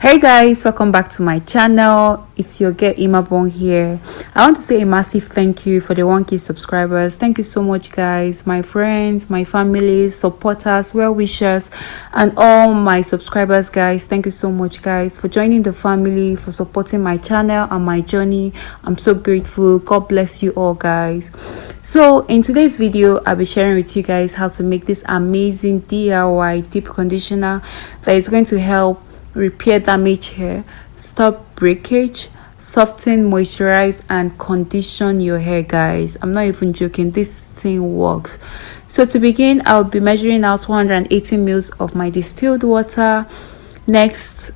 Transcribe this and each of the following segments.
Hey guys, welcome back to my channel. It's your girl Imabong here. I want to say a massive thank you for the 1K subscribers. Thank you so much guys, my friends, my family, supporters, well wishers, and all my subscribers guys. Thank you so much guys for joining the family, for supporting my channel and my journey. I'm so grateful. God bless you all guys. So in today's video, I'll be sharing with you guys how to make this amazing DIY deep conditioner that is going to help repair damaged hair, stop breakage, soften, moisturize, and condition your hair guys. I'm not even joking, this thing works. So to begin, I'll be measuring out 180 ml of my distilled water. Next,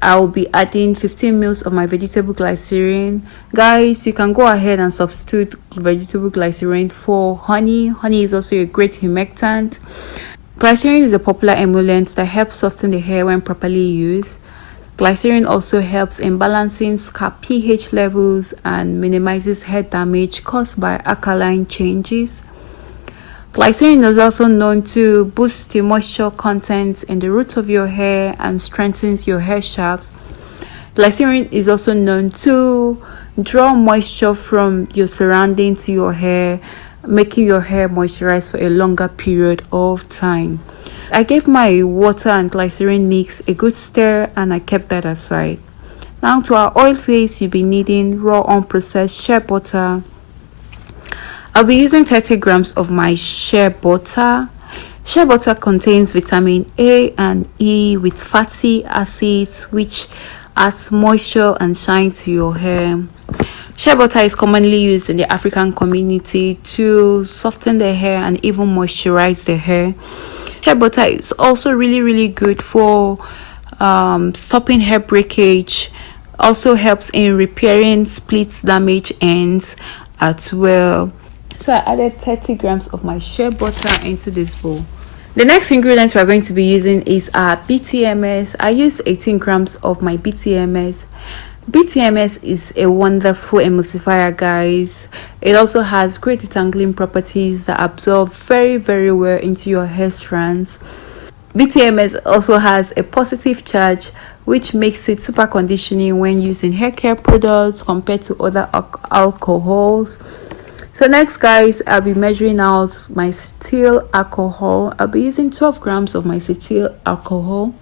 I'll be adding 15 ml of my vegetable glycerine. Guys, you can go ahead and substitute vegetable glycerine for honey. Honey is also a great humectant. Glycerine is a popular emollient that helps soften the hair when properly used. Glycerine also helps in balancing scalp pH levels and minimizes hair damage caused by alkaline changes. Glycerine is also known to boost the moisture content in the roots of your hair and strengthens your hair shafts. Glycerine is also known to draw moisture from your surrounding to your hair, making your hair moisturized for a longer period of time. I gave my water and glycerine mix a good stir and I kept that aside. Now to our oil phase, you'll be needing raw unprocessed shea butter. I'll be using 30 grams of my shea butter. Shea butter contains vitamin A and E with fatty acids which adds moisture and shine to your hair. Shea butter is commonly used in the African community to soften the hair and even moisturize the hair. Shea butter is also really good for stopping hair breakage. Also helps in repairing split damaged ends as well. So I added 30 grams of my shea butter into this bowl. The next ingredient we are going to be using is our BTMS. I use 18 grams of my BTMS. BTMS is a wonderful emulsifier guys. It also has great detangling properties that absorb very well into your hair strands. BTMS also has a positive charge which makes it super conditioning when using hair care products compared to other alcohols. So next guys, I'll be measuring out my Ceteayl alcohol. I'll be using 12 grams of my Ceteayl alcohol.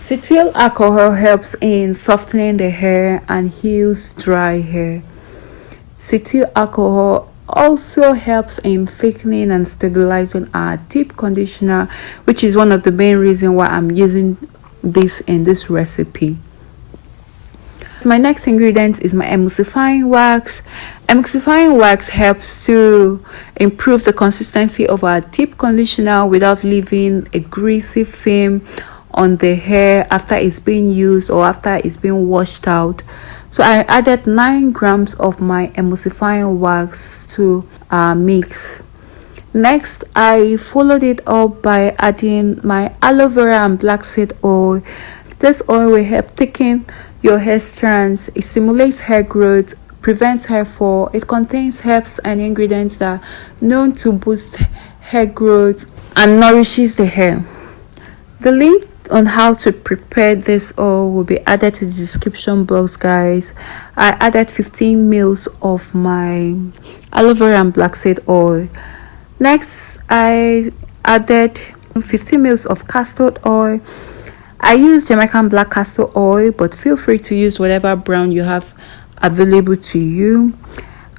Ceteayl alcohol helps in softening the hair and heals dry hair. Ceteayl alcohol also helps in thickening and stabilizing our deep conditioner, which is one of the main reasons why I'm using this in this recipe. So my next ingredient is my emulsifying wax. Emulsifying wax helps to improve the consistency of our deep conditioner without leaving a greasy film on the hair after it's been used or after it's been washed out. So I added 9 grams of my emulsifying wax to our mix. Next, I followed it up by adding my aloe vera and black seed oil. This oil will help thicken your hair strands. It stimulates hair growth, prevents hair fall. It contains herbs and ingredients that are known to boost hair growth and nourishes the hair. The link on how to prepare this oil will be added to the description box guys. I added 15 ml of my aloe vera and black seed oil. Next, I added 15 ml of castor oil. I use Jamaican black castor oil, but feel free to use whatever brand you have available to you.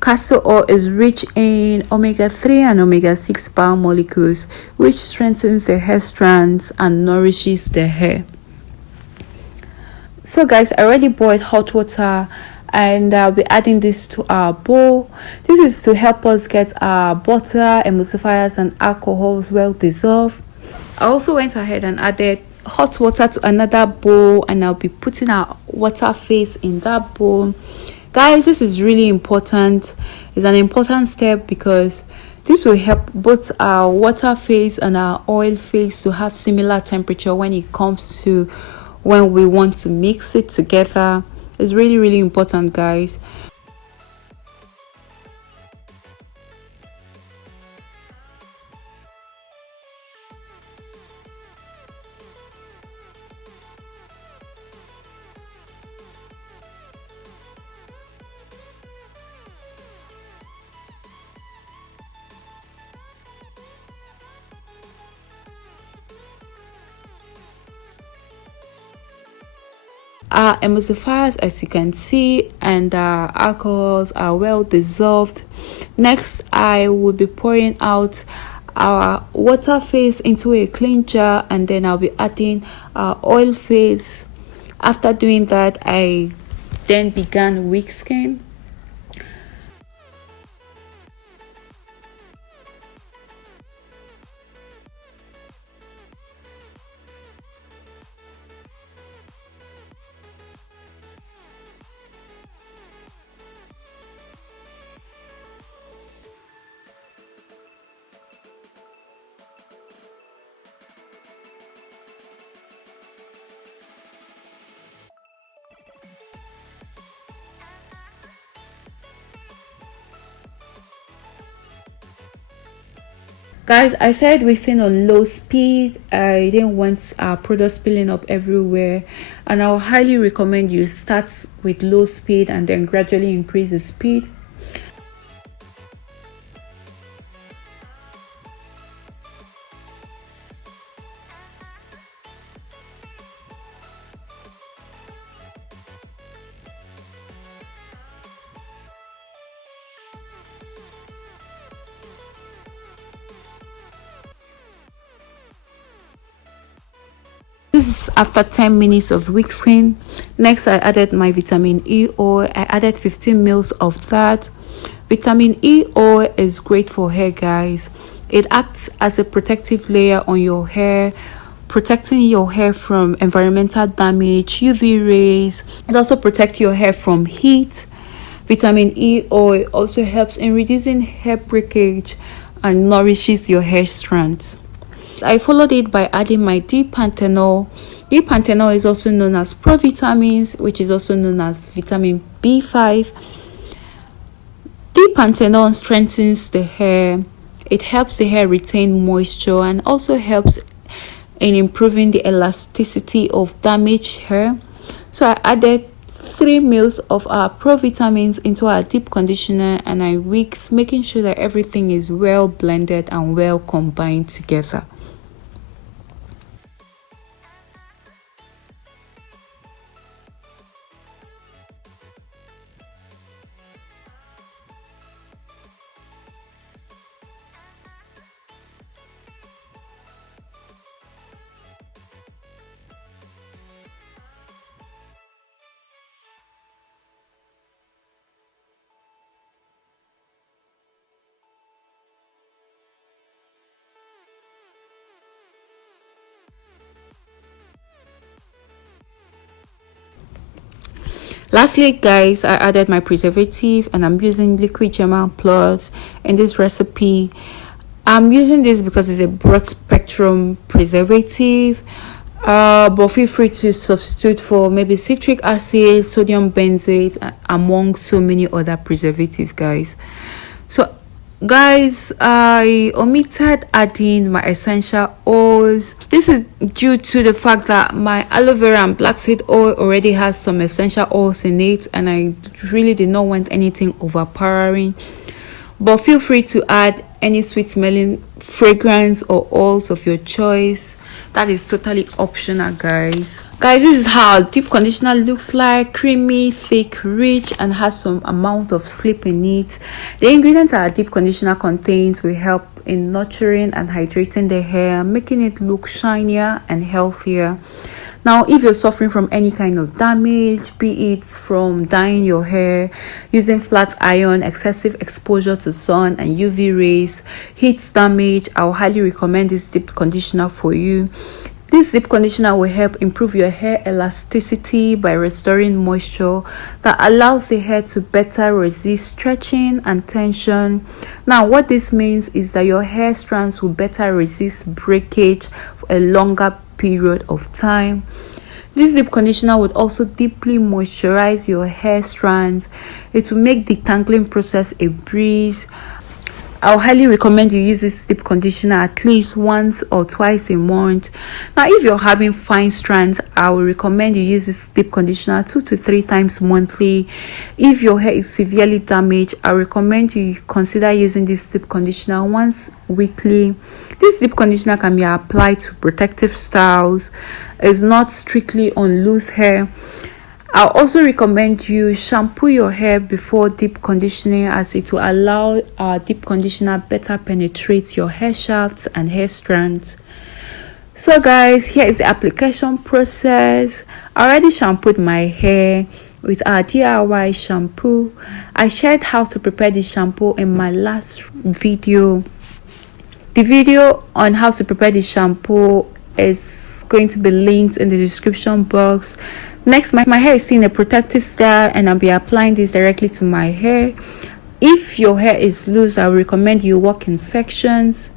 Castor oil is rich in omega-3 and omega-6 biomolecules, which strengthens the hair strands and nourishes the hair. So guys, I already boiled hot water and I'll be adding this to our bowl. This is to help us get our butter, emulsifiers, and alcohols well dissolved. I also went ahead and added hot water to another bowl and I'll be putting our water phase in that bowl. Guys, this is really important. It's an important step because this will help both our water phase and our oil phase to have similar temperature when it comes to when we want to mix it together. It's really important guys. Our emulsifiers, as you can see, and our alcohols are well dissolved. Next, I will be pouring out our water phase into a clean jar, and then I'll be adding our oil phase. After doing that, I then began whisking. Guys, I said within on low speed. I didn't want our product spilling up everywhere, and I'll highly recommend you start with low speed and then gradually increase the speed. This is after 10 minutes of whisking. Next, I added my vitamin E oil. I added 15 mils of that. Vitamin E oil is great for hair, guys. It acts as a protective layer on your hair, protecting your hair from environmental damage, UV rays. It also protects your hair from heat. Vitamin E oil also helps in reducing hair breakage and nourishes your hair strands. I followed it by adding my D-pantenol. D-pantenol is also known as provitamins, which is also known as vitamin B5. D-pantenol strengthens the hair. It helps the hair retain moisture and also helps in improving the elasticity of damaged hair. So I added 3 mils of our provitamins into our deep conditioner, and I whisk, making sure that everything is well blended and well combined together. Lastly, guys, I added my preservative, and I'm using liquid German plus in this recipe. I'm using this because it's a broad spectrum preservative, but feel free to substitute for maybe citric acid, sodium benzoate, among so many other preservative, guys. So guys, I omitted adding my essential oils. This is due to the fact that my aloe vera and black seed oil already has some essential oils in it, and I really did not want anything overpowering. But feel free to add any sweet smelling fragrance or oils of your choice. That is totally optional, guys. Guys, this is how deep conditioner looks like: creamy, thick, rich, and has some amount of slip in it. The ingredients our deep conditioner contains will help in nurturing and hydrating the hair, making it look shinier and healthier. Now, if you're suffering from any kind of damage, be it from dyeing your hair, using flat iron, excessive exposure to sun and UV rays, heat damage, I'll highly recommend this deep conditioner for you. This deep conditioner will help improve your hair elasticity by restoring moisture that allows the hair to better resist stretching and tension. Now, what this means is that your hair strands will better resist breakage for a longer period of time. This deep conditioner would also deeply moisturize your hair strands. It will make the tangling process a breeze. I'll highly recommend you use this deep conditioner at least once or twice a month. Now, if you're having fine strands, I will recommend you use this deep conditioner 2 to 3 times monthly. If your hair is severely damaged, I recommend you consider using this deep conditioner once weekly. This deep conditioner can be applied to protective styles. It's not strictly on loose hair. I'll also recommend you shampoo your hair before deep conditioning, as it will allow our deep conditioner better penetrate your hair shafts and hair strands. So guys, here is the application process. I already shampooed my hair with our DIY shampoo. I shared how to prepare this shampoo in my last video. The video on how to prepare this shampoo is going to be linked in the description box. Next, my hair is in a protective style, and I'll be applying this directly to my hair. If your hair is loose, I would recommend you work in sections.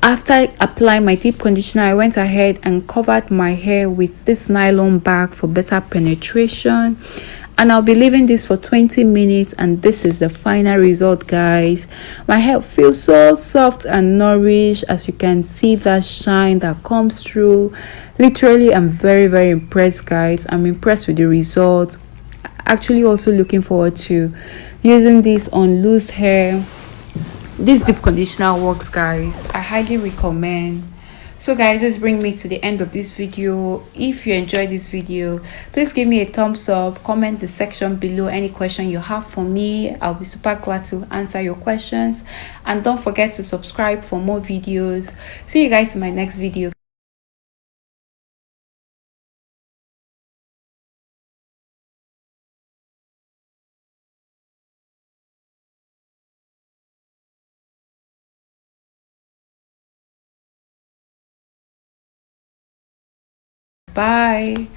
After applying my deep conditioner, I went ahead and covered my hair with this nylon bag for better penetration, and I'll be leaving this for 20 minutes, and this is the final result, guys. My hair feels so soft and nourished. As you can see, that shine that comes through. Literally, I'm very impressed, guys. I'm impressed with the result. Actually also looking forward to using this on loose hair. This deep conditioner works, guys. I highly recommend. So guys, this brings me to the end of this video. If you enjoyed this video, please give me a thumbs up, comment the section below any question you have for me. I'll be super glad to answer your questions, and don't forget to subscribe for more videos. See you guys in my next video. Bye.